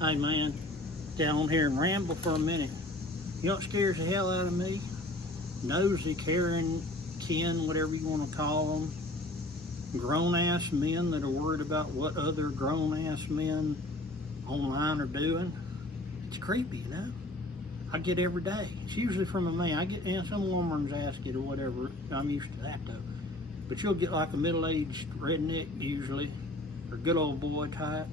Hey man, get on here and ramble for a minute. You know what scares the hell out of me? Nosey, Karen, Ken, whatever you want to call them. Grown ass men that are worried about what other grown ass men online are doing. It's creepy, you know? I get every day. It's usually from a man. I get some woman's ask it or whatever. I'm used to that though. But you'll get like a middle-aged redneck usually, or good old boy type.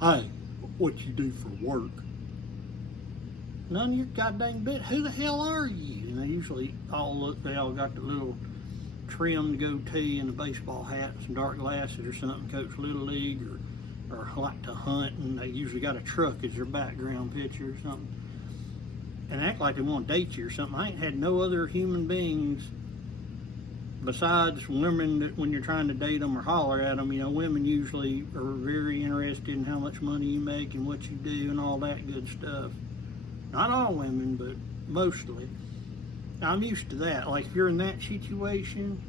Hey, what you do for work? None of your goddamn bit. Who the hell are you? And they usually they all got the little trimmed goatee and a baseball hat and some dark glasses or something, coach Little League or like to hunt, and they usually got a truck as their background picture or something. And act like they want to date you or something. I ain't had no other human beings besides women that when you're trying to date them or holler at them. You know, women usually are very interested in how much money you make and what you do and all that good stuff. Not all women, but mostly. I'm used to that. Like if you're in that situation,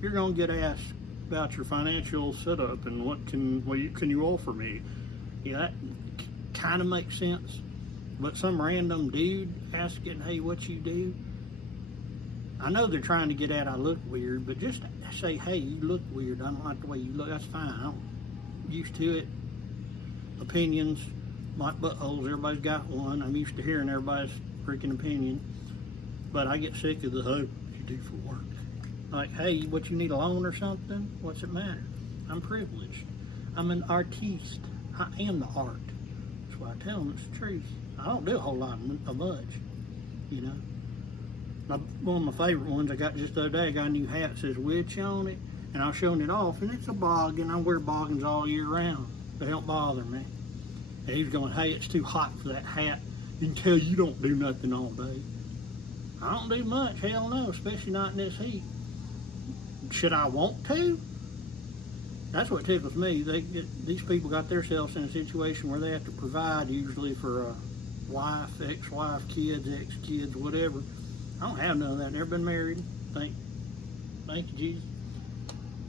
you're gonna get asked about your financial setup and what can you offer me. Yeah, that kind of makes sense. But some random dude asking, hey, what you do? I know they're trying to get at I look weird, but just say, hey, you look weird. I don't like the way you look. That's fine. I'm used to it. Opinions, like buttholes, everybody's got one. I'm used to hearing everybody's freaking opinion. But I get sick of the, hey, what you do for work? Like, hey, what you need a loan or something? What's it matter? I'm privileged. I'm an artiste. I am the art. That's why I tell them it's the truth. I don't do a whole lot of much, you know. One of my favorite ones I got just the other day, I got a new hat that says witch on it, and I was showing it off, and it's a boggin. I wear boggins all year round. They don't bother me. And he was going, hey, it's too hot for that hat. You can tell you don't do nothing all day. I don't do much, hell no, especially not in this heat. Should I want to? That's what tickles me. These people got themselves in a situation where they have to provide usually for a wife, ex-wife, kids, ex-kids, whatever. I don't have none of that. Never been married. Thank you, Jesus.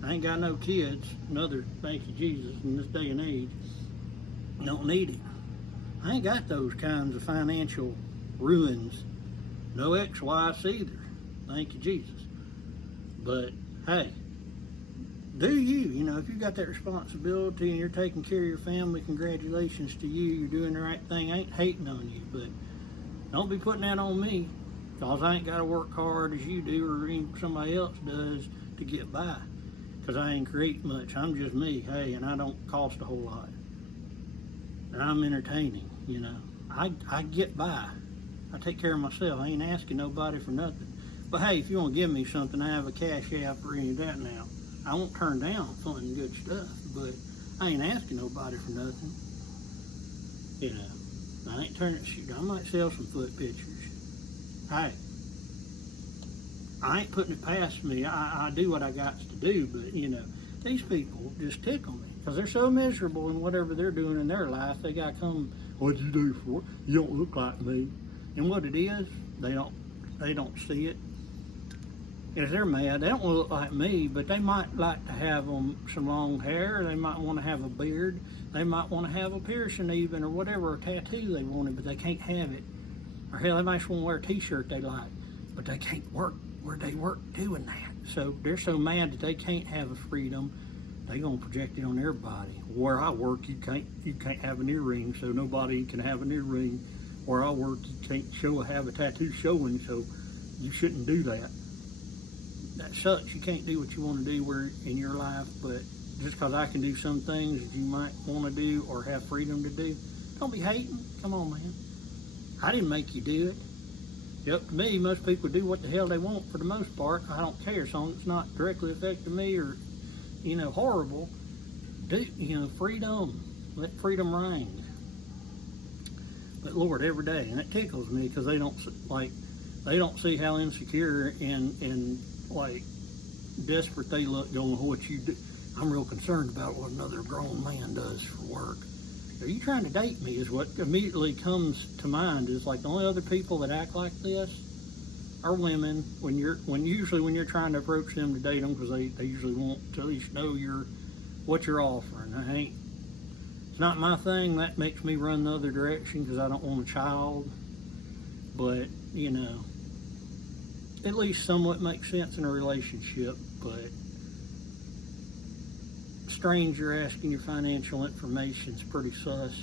I ain't got no kids. Another thank you, Jesus, in this day and age. Don't need it. I ain't got those kinds of financial ruins. No ex-wives either. Thank you, Jesus. But, hey, do you. You know, if you got that responsibility and you're taking care of your family, congratulations to you. You're doing the right thing. I ain't hating on you, but don't be putting that on me, because I ain't got to work hard as you do or somebody else does to get by, because I ain't create much. I'm just me, hey, and I don't cost a whole lot. And I'm entertaining, you know. I get by. I take care of myself. I ain't asking nobody for nothing. But hey, if you want to give me something, I have a cash app or any of that now. I won't turn down fun and good stuff, but I ain't asking nobody for nothing. You know, I ain't turning, shoot, I might sell some foot pictures. Hey, I ain't putting it past me. I do what I got to do, but you know, these people just tickle me because they're so miserable in whatever they're doing in their life. They got to come, what'd you do for it? You don't look like me. And what it is, they don't see it. If they're mad, they don't look like me, but they might like to have some long hair. They might want to have a beard. They might want to have a piercing even, or whatever, a tattoo they wanted, but they can't have it. Or hell, they might just want to wear a t-shirt they like, but they can't work where they work doing that. So they're so mad that they can't have a freedom, they gonna project it on everybody. Where I work, you can't have an earring, so nobody can have an earring. Where I work, you can't have a tattoo showing, so you shouldn't do that. That sucks. You can't do what you want to do in your life, but just because I can do some things that you might want to do or have freedom to do, don't be hating. Come on, man. I didn't make you do it. It's up to me. Most people do what the hell they want for the most part. I don't care. So it's not directly affecting me or, you know, horrible. Freedom. Let freedom reign. But Lord, every day, and it tickles me because they don't see how insecure and like desperate they look going, what you do. I'm real concerned about what another grown man does for work. Are you trying to date me is what immediately comes to mind. Is like the only other people that act like this are women when you're trying to approach them to date them, because they usually want to at least know what you're offering. I ain't It's not my thing. That makes me run the other direction because I don't want a child. But, you know, at least somewhat makes sense in a relationship. But stranger asking your financial information is pretty sus.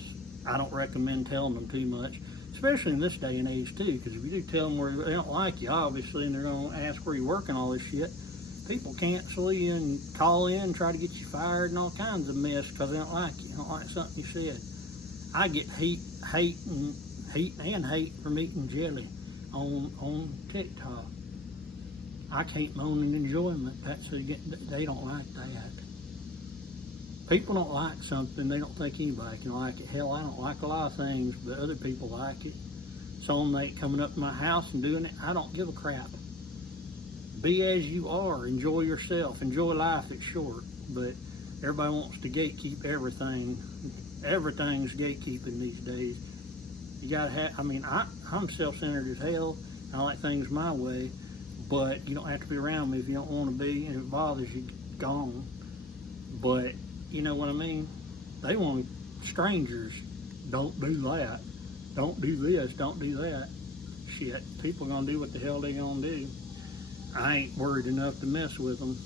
I don't recommend telling them too much, especially in this day and age too, because if you do tell them where they don't like you, obviously, and they're going to ask where you work and all this shit, people cancel you and call in and try to get you fired and all kinds of mess because they don't like you. They don't like something you said. I get hate from eating jelly on TikTok. I can't moan in enjoyment. That's who they don't like that. People don't like something, they don't think anybody can like it. Hell, I don't like a lot of things, but other people like it. Soulmate coming up to my house and doing it, I don't give a crap. Be as you are, enjoy yourself, enjoy life, it's short. But everybody wants to gatekeep everything. Everything's gatekeeping these days. You gotta have, I'm self-centered as hell. I like things my way, but you don't have to be around me if you don't want to be, and if it bothers you, gone. But you know what I mean? They want strangers. Don't do that. Don't do this. Don't do that. Shit. People gonna do what the hell they gonna do. I ain't worried enough to mess with them.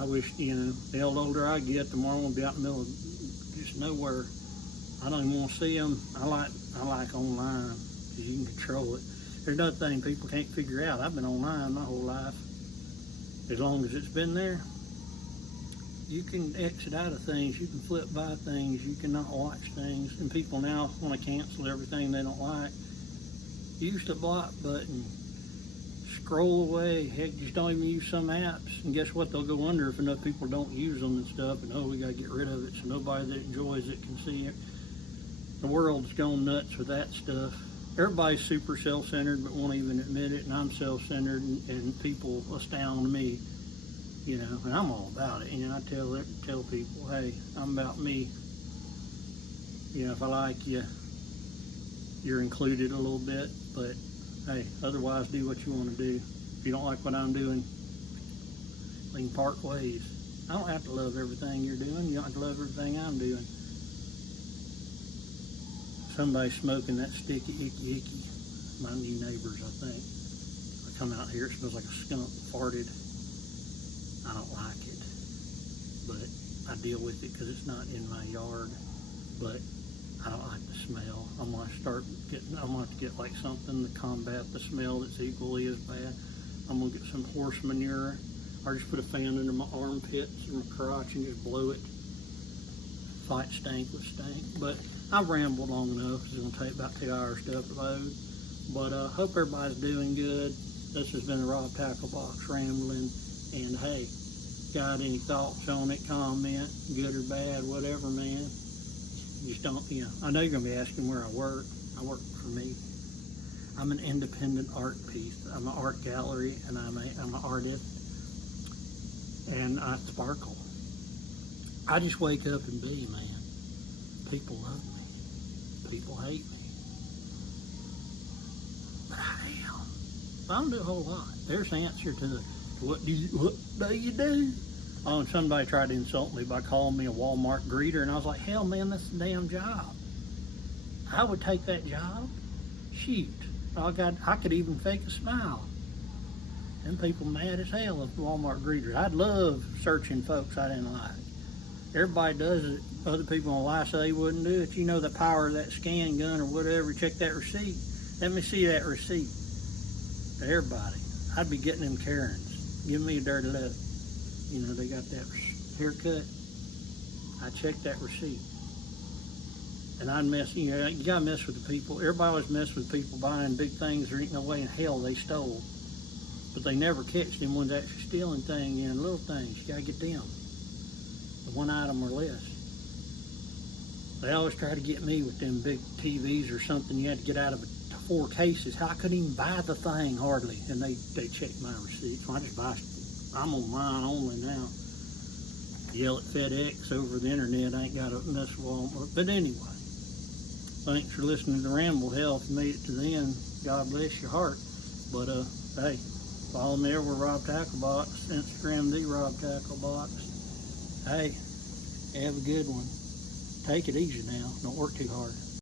I wish, you know, the older I get, the more I'm gonna be out in the middle of just nowhere. I don't even want to see them. I like online because you can control it. There's another thing people can't figure out. I've been online my whole life. As long as it's been there, you can exit out of things, you can flip by things, you cannot watch things, and people now want to cancel everything they don't like. Use the block button, scroll away, heck, just don't even use some apps, and guess what, they'll go under if enough people don't use them and stuff, and we gotta get rid of it so nobody that enjoys it can see it. The world's gone nuts with that stuff. Everybody's super self-centered but won't even admit it, and I'm self-centered, and people astound me. You know, and I'm all about it. And I tell people, hey, I'm about me. You know, if I like you, you're included a little bit. But hey, otherwise, do what you want to do. If you don't like what I'm doing, we can part ways. I don't have to love everything you're doing. You don't have to love everything I'm doing. Somebody's smoking that sticky, icky. My new neighbors, I think. I come out here, it smells like a skunk farted. I don't like it, but I deal with it because it's not in my yard. But I don't like the smell. I'm gonna have to get like something to combat the smell that's equally as bad. I'm gonna get some horse manure, or just put a fan under my armpits or my crotch and just blow it. Fight stink with stink. But I've rambled long enough. It's gonna take about 2 hours to upload. But hope everybody's doing good. This has been the Rob Tackle Box rambling. And hey, got any thoughts on it, comment, good or bad, whatever, man. Just don't, you know, I know you're going to be asking where I work. I work for me. I'm an independent art piece. I'm an art gallery, and I'm an artist. And I sparkle. I just wake up and be, man. People love me. People hate me. But I am. I don't do a whole lot. There's the answer to the what do you do? Oh, and somebody tried to insult me by calling me a Walmart greeter, and I was like, hell, man, that's a damn job. I would take that job. Shoot, I could even fake a smile. Them people mad as hell at Walmart greeters. I'd love searching folks I didn't like. Everybody does it. Other people don't lie so they wouldn't do it. You know the power of that scan gun or whatever. Check that receipt. Let me see that receipt. To everybody. I'd be getting them Karens. Give me a dirty look. You know, they got that haircut. I checked that receipt. And I'd mess, you know, you gotta mess with the people. Everybody always mess with people buying big things there ain't no way in hell they stole. But they never catch them ones actually stealing things, you know, little things. You gotta get them. The one item or less. They always try to get me with them big TVs or something you had to get out of 4 cases. I couldn't even buy the thing hardly. And they checked my receipts. So I just buy, I'm on mine only now. Yell at FedEx over the internet. I ain't got to mess with Walmart. But anyway, thanks for listening to Ramble. Hell, if you made it to the end, God bless your heart. But hey, follow me everywhere, Rob Tacklebox. Instagram, the Rob Tacklebox. Hey, have a good one. Take it easy now. Don't work too hard.